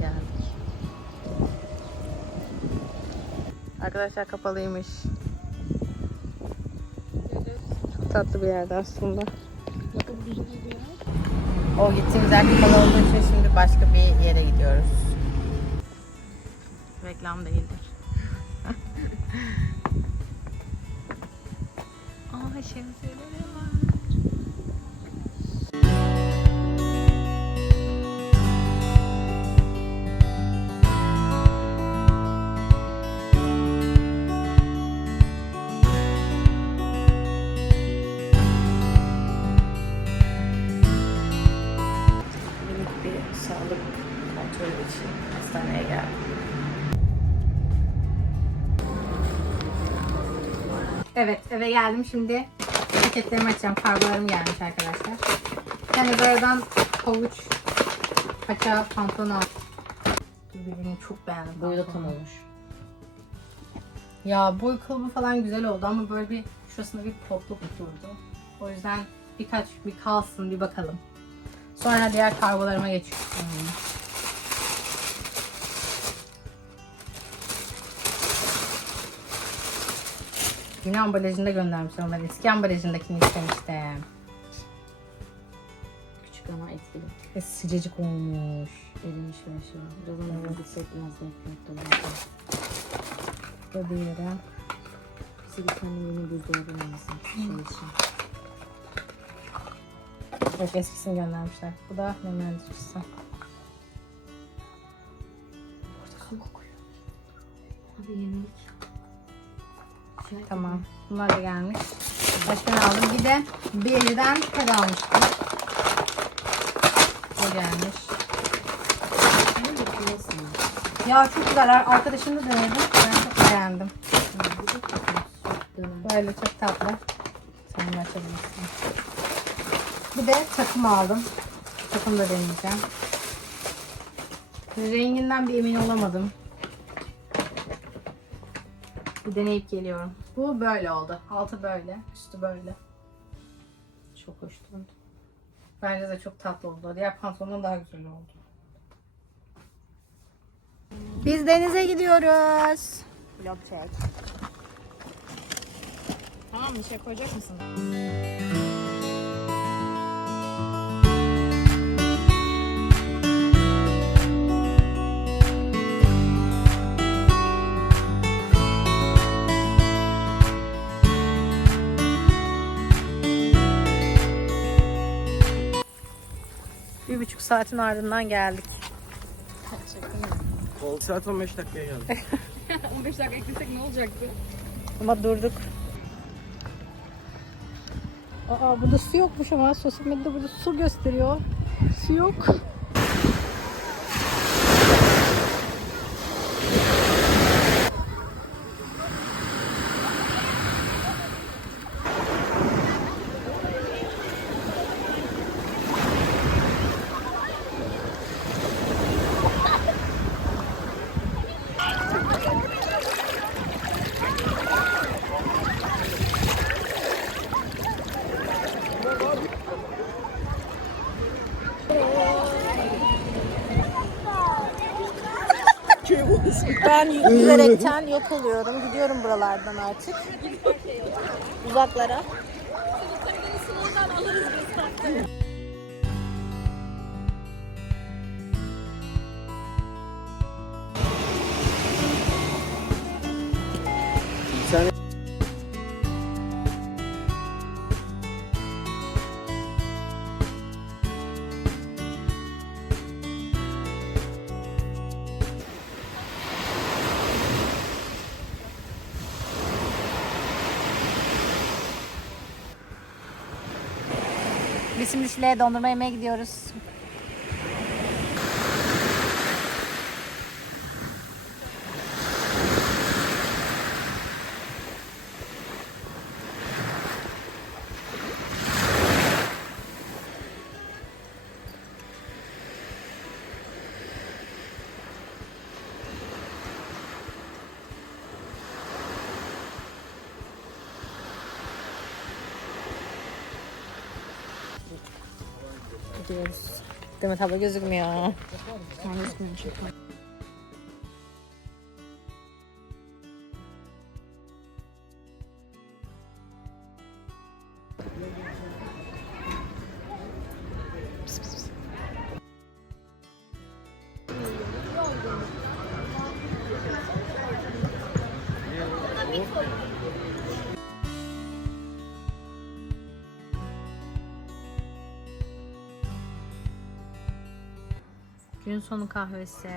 Geldik. Arkadaşlar kapalıymış. Çok tatlı bir yerde aslında. O gittiğimiz yer kapalı olduğu için şimdi başka bir yere gidiyoruz. Reklam değildir. Aa şemsiyeleri var. Evet eve geldim şimdi paketlerimi açacağım. Kargolarım gelmiş arkadaşlar. Yani buradan havuç, paça, pantolon. Dur birbirini çok beğendim. Boyu da tam olmuş. Ya boy kalıbı falan güzel oldu ama böyle bir şurasında bir potluk oturdu. O yüzden birkaç bir kalsın bir bakalım. Sonra diğer kargolarıma geçiyorum. Yine ambalajında göndermişler onları. Eski ambalajındakini istemiştim. Küçük ama etkili. Ve sıcacık olmuş. Erimiş ve şu an. Birazdan evet. gitsek biraz da ekmek dolayı. Bu diğeri. Bize bir tane yeni buzdolabı lazım. Şey için. Yok eskisini göndermişler. Bu da nemlendiricisi. Portakal kokuyor. Hadi yenilik. Şey Tamam. Bunlar da gelmiş. Başka ne aldım? Bir de Beli'den ped almıştım. O gelmiş. Ya çok güzel. Arkadaşımda denedim. Ben çok beğendim. Da. Böyle çok tatlı. Sen açabilirsin. Bir de takım aldım. Takım da deneyeceğim. Renginden bir emin olamadım. Bir deneyip geliyorum. Bu böyle oldu. Altı böyle, üstü böyle. Çok hoş durdu. Bence de çok tatlı oldu. Diğer pantolondan daha güzel oldu. Biz denize gidiyoruz. Vlog çek. Tamam bir şey koyacak mısın? Buçuk saatin ardından geldik. 6 saat 15 dakikaya geldim. 15 dakika eklesek ne olacaktı? Ama durduk. Aa burada su yokmuş ama sosyal medyada burada su gösteriyor. Su yok. Ben yüzerekten yok oluyorum. Gidiyorum buralardan artık. Uzaklara. Sen Biz şimdi Şile'ye dondurma yemeye gidiyoruz. Gidiyoruz. Demet abla gözükmüyor. Beni çekiyor. Gün sonu kahvesi.